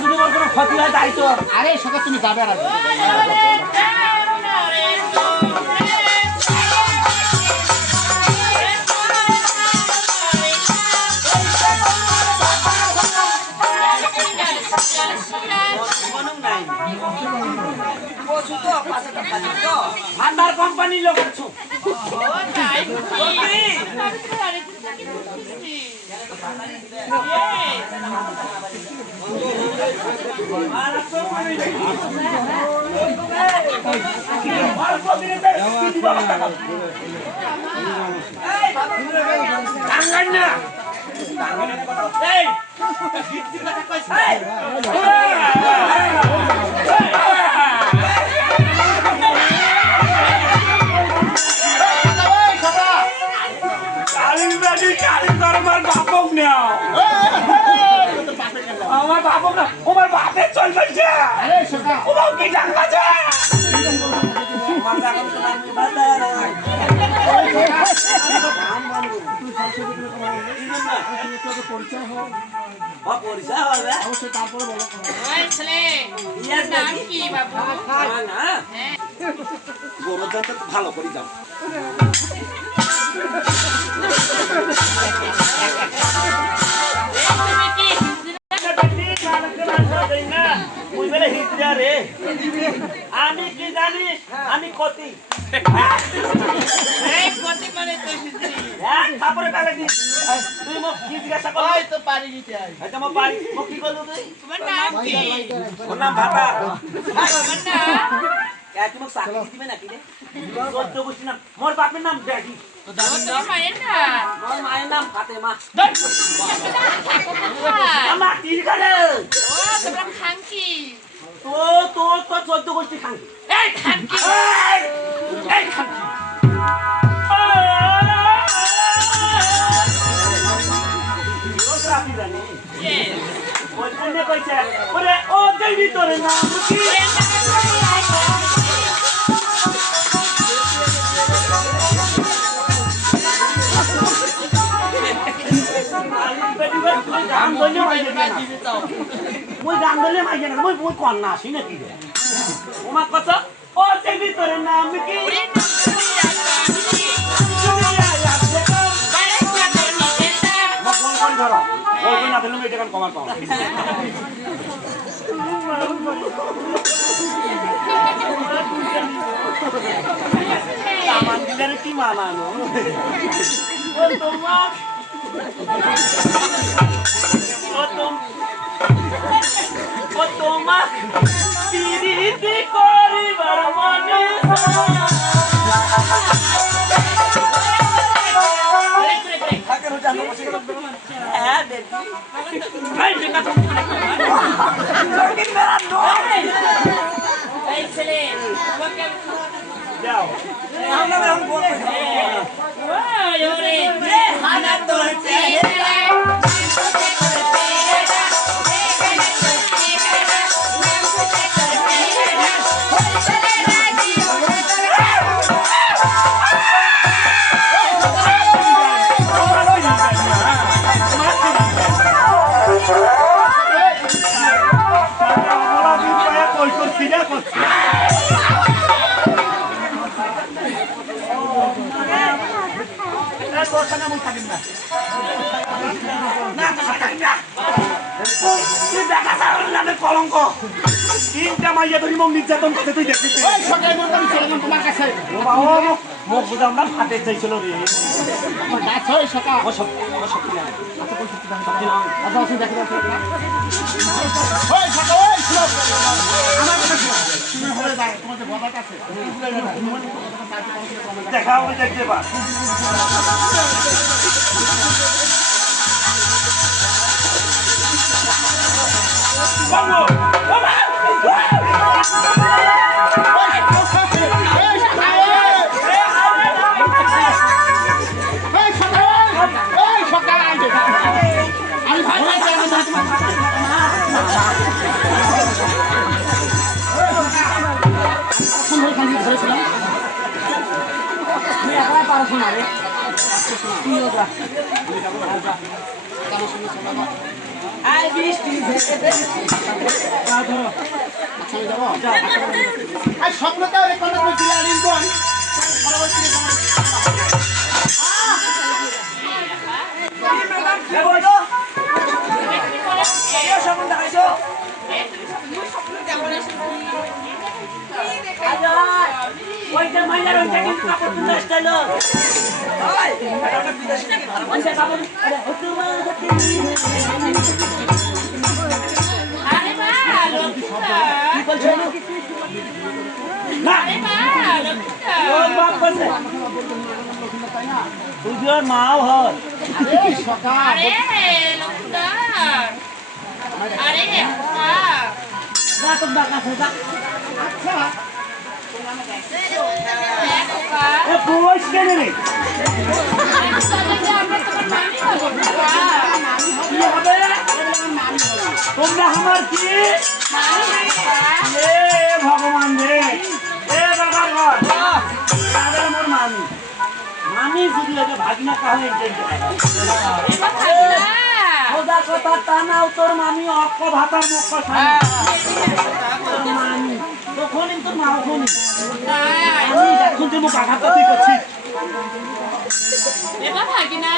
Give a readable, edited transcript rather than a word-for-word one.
যদি ওর কোনো ক্ষতি হয় তাই তো। আরে সকাল তুমি যাবে আর আন্দার কোম্পানির লোক আছো আমার বাপক না আমার বাপে চলবে ওরাও কি জানবা যে ভালো করে যাও আমি কি জানি আমি কতি তারপরে কালে কি তুই মোক কি জিজ্ঞাসা করলি তো পারি দিতে আচ্ছা মই পারি মোক কি করলি তুই তোমার নাম কি ওর নাম ভাতা তোমার নাম তুমি চাকরি দিবে নাকি রে 14 গোষ্ঠী নাম মোর বাপের নাম ব্যাগি তো তোমার মায়ের নাম মোর মায়ের নাম ফাতেমা আমা কি করে ও তোমরা খানকি তো তো তো 14 গোষ্ঠী খানকি এই খানকি এই খানকি রাখি জানি ওই পুণ্য কইছে ওরে ও দেই ভিতরে নাম কি গান বললে মাইয়ে না মই গান বললে মাইয়ে না মই মই কোন না আসি নাকি রে ওমা কত ও দেই ভিতরে নাম কি ধরো বলবে না দিলে এটা কান কমার পাও সামান দিলে কি মানানো ও তোমার ও তোমার পিরিতি করিবার মনে কলঙ্ক তিনটা মাইয়া ধরি মোক নির্যাতন করতে তুই দেখছিস তোমার কাছে মোক বুঝাম না ফাটে চাইছিল রে দেখা হবে দেখতে পা আই বৃষ্টি আর স্বপ্নটাও রেকর্ড করছিল লিঙ্কন ওইটা মাইলার ওইটা কিন্তু কাপড় তুলে আসছিল ওই এটা বিদেশি নাকি ভালো ওইটা কাপড় আরে হতুমা আরে মা লক্ষ্মীটা কি বলছো না আরে মা লক্ষ্মীটা ও বাপ বলছে তুই মাও হয় আরে সকাল আরে লক্ষ্মীটা আরে না তো বাকা সোজা আচ্ছা এ বয়স কেন রে কি হবে তোমরা আমার কি এ ভগবান রে এ বাবার ঘর তাদের মোর মামি মামি যদি লাগে ভাগিনা কাহলে খোদা কথা তা নাও তোর মামি অক্ষ ভাতার মুখ মামি তখন তোর মা ওখানে আমি এখন যে মুখ আঘাত করছি এবার থাকি না